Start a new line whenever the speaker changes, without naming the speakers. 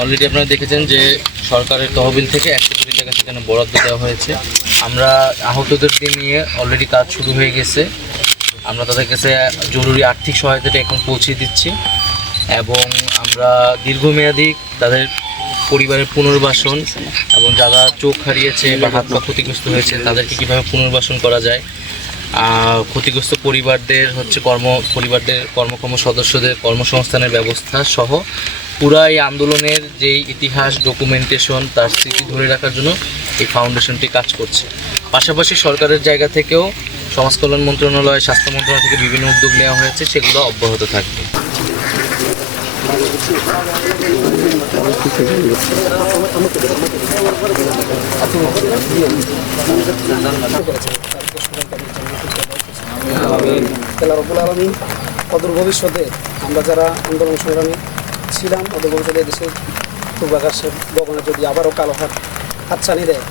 Already আপনারা দেখেছেন যে সরকারের তহবিল থেকে একশো কোটি টাকা সেখানে বরাদ্দ দেওয়া হয়েছে। আমরা আহতদের নিয়ে অলরেডি কাজ শুরু হয়ে গেছে। আমরা তাদের কাছে জরুরি আর্থিক সহায়তাটা এখন পৌঁছে দিচ্ছি এবং আমরা দীর্ঘমেয়াদী তাদের পরিবারের পুনর্বাসন এবং যারা চোখ হারিয়েছে বা হাত পা ক্ষতিগ্রস্ত হয়েছে, তাদেরকে কীভাবে পুনর্বাসন করা যায় ক্ষতিগ্রস্ত পরিবারদের হচ্ছে কর্ম, পরিবারদের কর্মক্ষম সদস্যদের কর্মসংস্থানের ব্যবস্থা সহ পুরা এই আন্দোলনের যেই ইতিহাস ডকুমেন্টেশন তার স্মৃতি ধরে রাখার জন্য এই ফাউন্ডেশনটি কাজ করছে। পাশাপাশি সরকারের জায়গা থেকেও সমাজ কল্যাণ মন্ত্রণালয়, স্বাস্থ্য মন্ত্রণালয় থেকে বিভিন্ন উদ্যোগ নেওয়া হয়েছে, সেগুলো অব্যাহত থাকবে।
আল্লাহ রবুল আলমী অদূর ভবিষ্যতে আমরা যারা আন্দোলন সংগ্রামী ছিলাম, অদূর ভবিষ্যতে দেশের পূর্বাকাশে গগনে যদি আবারও কালো হাত হাতছানি দেয়।